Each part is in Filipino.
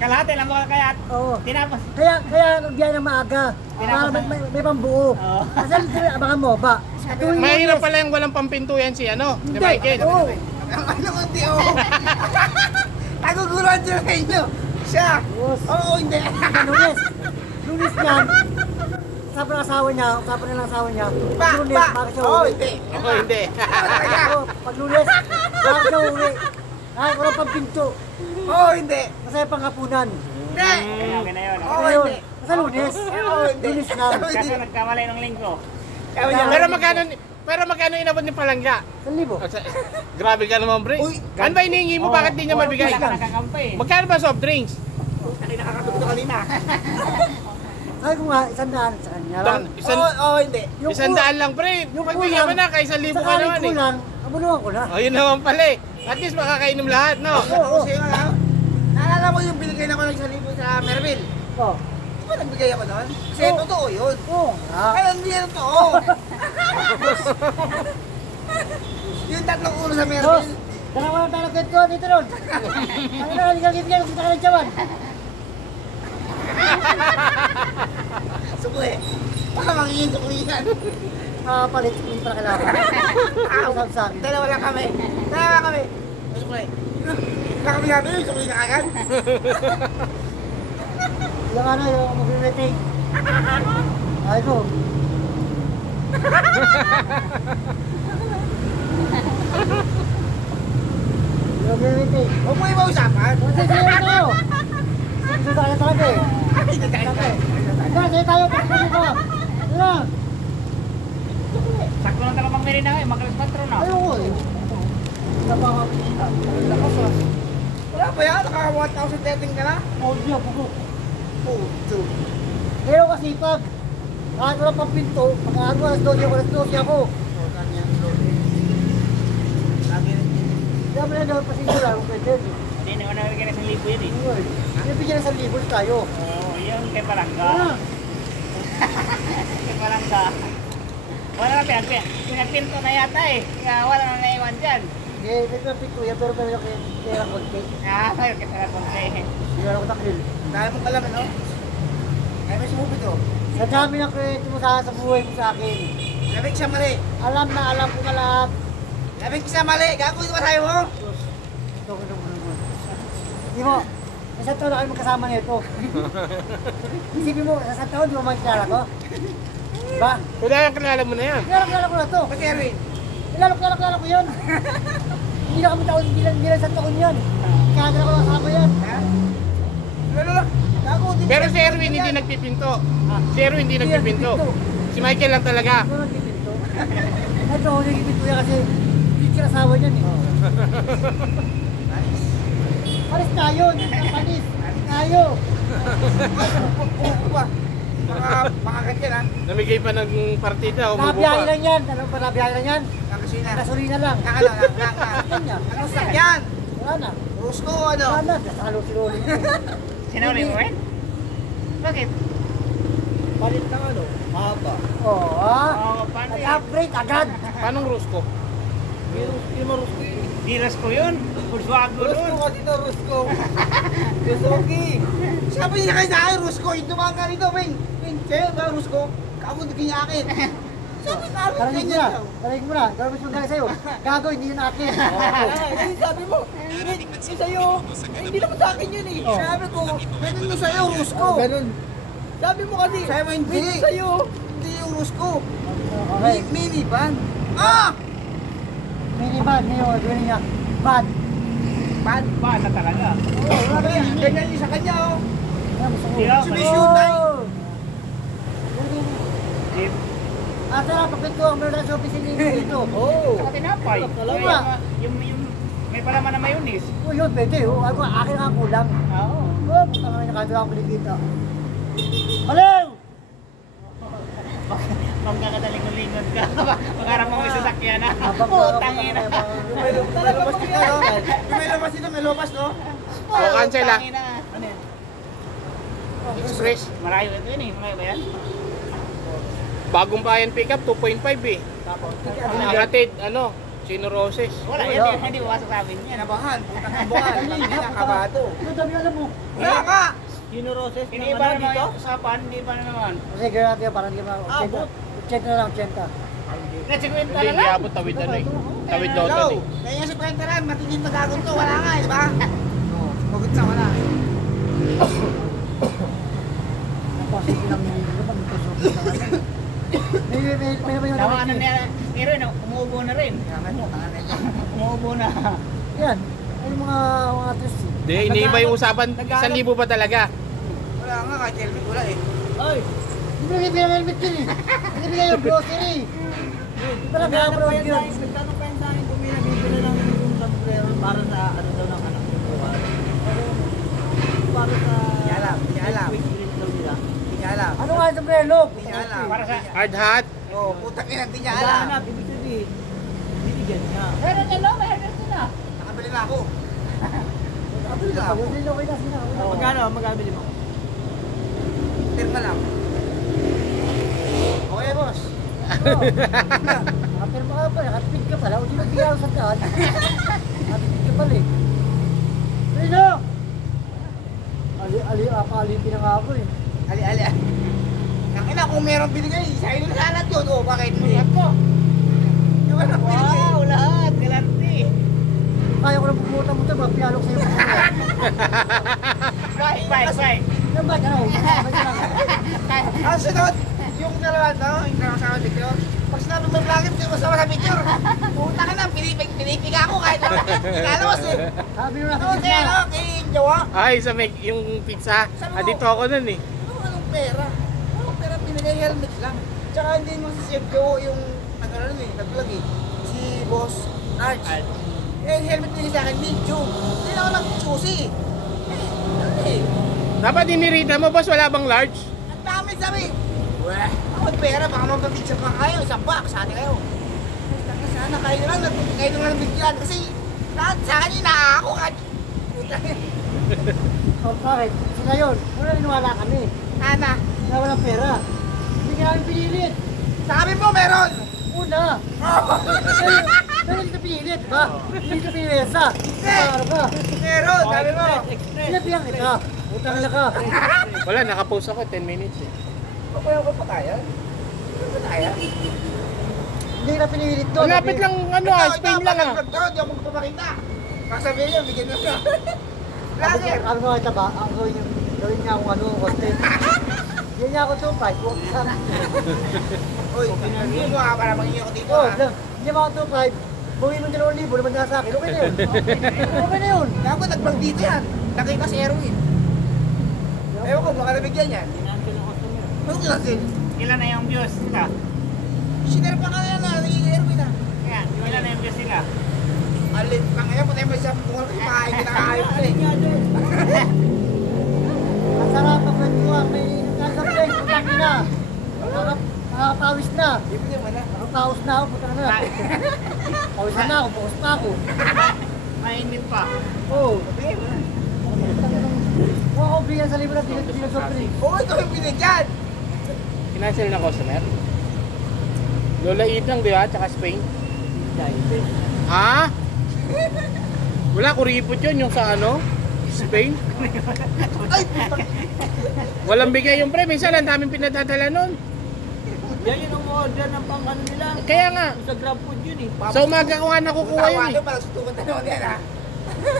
Kalahati lang mo kaya. Oo. Tinapos. Kaya biyahe ng maaga. Para may pambuo. Kasi abangan mo ba? Mahirap pala yung walang pampinto yan si ano, si Michael. Oo. Ano konti oh. Naguguluhan siya sa inyo. Siya. Oo, hindi. Lunes yan. Sabi ng asawa niya, sabi ng asawa niya. Lunes, bakit siya Oo, uwi? hindi. Ako hindi. Oo, pag lunes, bakit siya uwi? Ay, walang pampinto. Oo, hindi. Masaya panghapunan. Hindi. Okay na yun. Oo, hindi. Sa lunes. Oo, hindi. Lunes lang. Kasi nagkamali ng linggo. Pero magkano inabot yung palangga? 1,000. Grabe ka naman, pre. Uy, Ano ba hinihingi mo? Bakit di niya mabigay? Wala ka nakakampi. Magkano ba soft drinks? Nakakatuto kanina. Sabi ko nga, 100 sa kanya lang. Oo, hindi. Isang daan lang, pre. Pagbigyan mo na, kaya 1,000 ka naman eh. Kulang, abunuhan ko na. O, yun naman pala eh. At least makakainom lahat, no? Oo, sa'yo nga. Naalala mo yung binigay na ko ng 1,000 sa Merville? Oo. Di ba nagbigay ako doon? Kasi Oo. totoo yun. Oo. Kaya hindi yan totoo. Yung tatlong ulo sa Boss, Merville. dalawa lang tayo kwento dito ron. Ano na, hindi ka kibigyan kung ka ng tiyawan. Sukli. Baka mangingin sukli yan. Palit, hindi pala kailangan. Sabi sa akin. Dalawa lang kami. Sukli. Kami namin yung sukli na agad. Yung ano, yung mag-rating. Ay ko. Yung mag-rating. Huwag mo iba-usapan. Kasi sa'yo tayo. Sige tayo talaga eh. Sige, sige tayo. Sige ko. Ano na? Sakto lang talagang merenda ngayon. Magalas 4 na. Ayoko eh. Lakas ah. Wala ba yan? Naka-1,013 ka na? Oh, diya, pugo. Puto. Pero kasi pag kahit wala pang pinto, pag ano, alas 12 ako. Kaya mo na daw pasinggo lang, pwede. Hindi naman nabigyan ng 1,000 yan eh. Pinabigyan na 1,000 tayo. Oo, yun kay Palangga. Ano? Kay Palangga. Wala na pinagpinto na yata eh. Kaya wala na naiwan dyan. Hindi, may pinapinto yan, pero meron kayo kaya konti. Mayroon kita na konti. Hindi ako takil. Dahil mong alam, ano? Kaya may sumubi to. Sa dami ng kwento mo sa buhay mo sa akin. Labig siya mali. Alam na alam ko na lahat. Labig siya mali. Gagawin ko ba sa'yo mo? Ito ko naman. Hindi mo, isang taon na kayo magkasama nito. Isipin mo, sa isang taon, di mo makikilala ko? Diba? Wala yung kilala mo na yan. Kilala ko na to. Pati Erwin. Kilala ko yun. Hindi na kami taon, hindi lang isang taon yan. Kaya ko kasama yan. Ha? Lalo. Gago, di Pero ba- si Erwin hindi nagpipinto. Si Erwin hindi nagpipinto. Si Michael lang talaga. Ito nagpipinto. Ito, nagpipinto yan kasi hindi siya asawa niyan eh. Palis tayo, hindi ka palis. Tayo. Oo ba? Baka ganyan ha? Namigay pa ng partida. Nabiyahe lang yan. Ano pa nabiyahe lang yan? Kakasina. Gasolina lang. Kanya. Ano sakyan? Wala na. Rusko ano? Wala na. Kasalo si Rolly. Sinuli mo rin? Bakit? Palit ng ano? Mahaba. Oo ah. Oo, paano yan? Nag-upgrade agad. Paano Rusco? Hindi mo Rusko eh. Diras ko yun. Pulswago Rusko doon. ka dito, Rusko. Yusuki. Sabi niya kayo sa akin, Rusko. Yung dumaan ka rito, Wing. Wing, sa'yo ba, Rusko? Kamu naging akin. Sabi ka rin Tarinig mo ganyan na. daw. Tarinig mo na. Gawin mo galing sa'yo. Gago, hindi yun akin. Hindi, sabi mo, hindi sa'yo. Hindi naman sa akin yun eh. Sabi ko, ganun mo sa'yo, Rusko. Ganun. Sabi mo kasi, sabi mo hindi. Sa'yo. Hindi yung Rusko. Okay. Minivan. Ah! Minivan. Ngayon, gawin niya. Bad. Bad. Ba na talaga? Oo, wala yan. Ganyan yung sa kanya, oh. Ayan, gusto ko. Hindi ako. Sumisyutay. Jeep. Ah, sarap. Pagpinto ang meron sa office dito. Oo. Saka tinapay. Talaga. Yung may palaman na mayonnaise. Oh, yun, pwede. Oh, ako, akin ang kulang. Oo. Oh, puta nga nakadala akong kinikita. Hello! Magkakadaling-lingon ka. Pag-arap mo may sasakyan na. Putang ina. May lumabas dito, no? May lumabas dito, may lumabas, no? O, cancel ah. Putang ina. Ano yan? Express. Malayo ito yun eh. Malayo ba yan? Bagong bayan pickup, 2.5 eh. Tapos, Ang hatid, ano, Chino Roses. Wala, Wala. hindi mawasa sa amin yan. Kinabahan, putang kabuhan, pangina, kabado. Ito, dami alam mo. Wala ka! Gino Roses ng Iniiba ano naman dito? yung usapan, hindi pa naman. Kasi gano'n natin yun, parang hindi ma... Abot. 80 na lang, 80. Kasi kwenta Hindi, na lang. iabot tawid ano eh. Tawid daw Hello! to eh. Kaya nga si Pwentaran, matingin magagon to, wala nga, di ba? Oo, magot sa wala. Posible lang yung video pag ito sobrang sa akin. May naman yung Tama ano naman niya, pero no, umuubo na rin. Umuubo na. Yan, ay mga twist. Hindi, iniiba yung usapan. 1,000 ba talaga? Wala nga, kahit helmet wala eh. Oy! Hindi mo bigyan ng helmet yun eh. Hindi bigyan yung grocery. Hindi pala Nagtanong kaya pa yan sa akin, nagtanong pa yan sa akin kung may nabibili ng yung sombrero para sa ano daw ng anak ko buwan. Para sa... Hindi alam, hindi alam. Quick drink daw nila. Hindi niya alam. Ano nga yung sombrero? Hindi niya alam. Para sa... Hard hat. Oo, putang ina, hindi niya alam. Hanap, ibig sabihin, binigyan niya. Meron niya no, meron sila. Nakabili na ako. Nakabili na ako. Hindi okay na sila. Magkano bili mo? Pirma lang. Okay, boss. Nakapirma ka pa, nakatipid ka pala. Hindi mo bigyan ako sa daan. Nakatipid ka pala eh. Rino! Apalipin na nga ako eh. Ali. Nakina, kung meron binigay, sa'yo na lahat yun. O, bakit hindi? Ako. Yung meron binigay. Wow, lahat. Galanti. Kaya ko na pumunta mo ito, mapiyalok sa'yo. Bye. Yung bag, ano? Bag ka lang. Ang sunod, yung dalawa, no? Yung dalawa sa picture. Pag sinabi mo vlogger, hindi mo sama sa picture. Puta ka na, pinipig ako kahit lang. Inalawas eh. Sabi mo na Ano, sa kaya gitna. ano, kay Jawa. Ay, sa may, yung pizza. Dito ako nun eh. Anong pera? Anong pera pinigay helmet lang? Tsaka hindi mo si Chef Joe yung nag-ano eh, nag-vlog eh. Si Boss Arch. Eh, helmet nila sa akin, medium. Hindi na ako nag-choosy. Ano eh? Dapat dinirita mo, boss. Wala bang large? Ang dami sabi. Weh, ako pera, baka mapapicture pa kayo, isang box, sana kayo. Sana kayo lang, kayo lang bigyan. Kasi lahat sa akin, ako kahit. Oh, bakit? Sila yun. Una niniwala kami. Ana, Na walang pera. Hindi ka namin pinilit. sabi mo meron. Una. Pero hindi ka pinilit, ba? Hindi ka pinilesa. Ano ka? Meron, sabi mo. Sinabihan kita. Utang na ka. Wala, nakapost ako 10 minutes eh. Papayaw ko pa tayo. Ano tayo? Hindi ka pinilit doon. Malapit lang, ano Spain lang ah. Hindi ako magpapakita. Kasabihin niya, bigyan na siya. Lagi. Ano nga ito ba? Ang gawin niya akong ano, content. Hindi niya ako 2.5. Huwag sa... Uy, hindi mo ha, para mangingi ako dito Oh, ha. lang. Hindi mo ako 2.5. Buwi mo 2,000, naman na sa akin. Okay na yun. Okay na yun. Dapat nag-vlog dito yan. Nakita si Erwin. Ewan ko, baka nabigyan yan. Financial ng customer. Ano kinasin? Ilan na yung views nila? Sinare pa ka na yan na, naging Erwin ha. Kaya, ilan na yung views nila? Alit pa ngayon, patay mo isang tungkol kasi makain kinakaayos na eh. Ang sarap ang kwentuhan. May nagsasabi. Pagkaki na. Nakapawis na. Hindi mo naman ha. Nakapawis na ako. Puta na. Pawisan na ako. Pawas pa ako. Mainit pa. Oo. Sabihin mo na. Kung ako bigyan sa libo na pinag-sobrang. Oo, ito yung binigyan. Financial na customer. Lola Idang, di ba? Tsaka Spain. Ha? Wala, kuripot yun yung sa ano? Spain. Ay, putang. Walang bigay yung pre. Minsan ang daming pinadadala nun. Yan yung umorder ng pang ano nila. Kaya nga. Sa Grab food yun eh. Sa umaga ko nga nakukuha yun Tawado, eh. parang sutukan tayo yan ha.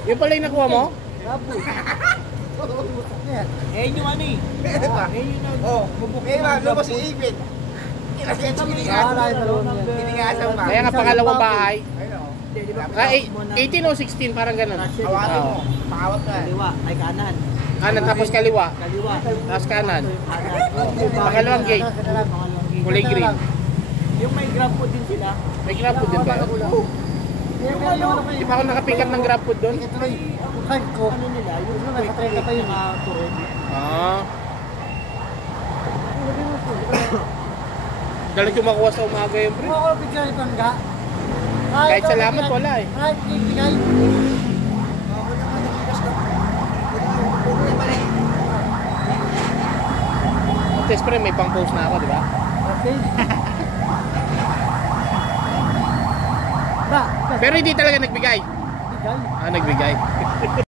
Yung pala yung nakuha mo? Rabo. Yan. Eh yung ano eh. Pwede ba? Eh yung nag... Oo. bubuk May ng mga Grab lumos si food. Ibin. Kinasyan sa Ah, kinigasan. dahil dalawang yan. Kinigasan ba? Kaya nga pangalawang bahay. Ayun o. Hindi, di ba? Ah, 18 o 16, parang ganun. Hawakan mo. Pakawat ka. Kaliwa, ay kanan. Kanan tapos kaliwa. Kaliwa. Tapos kanan. Kanan. Pangalawang gate. Pangalawang gate. Kulay green. Yung may Grab food din sila. May grab food din kayo? Yung ano? Di ba ako nakapick up ng grab food doon? Ituloy. Ang card ko. Ano nila? Yung Ano, nasa 30 pa yun. turun. Ah. Galing ko makuha sa umaga yung pre. Kung ako bigyan ito nga. Kahit salamat, wala eh. Kahit bigay. Ako naman nakikas ka. Huwag mo balik. Test pre, may pang post na ako, di ba? Okay. Ba, Pero hindi talaga nagbigay. Bigay. Ah, nagbigay.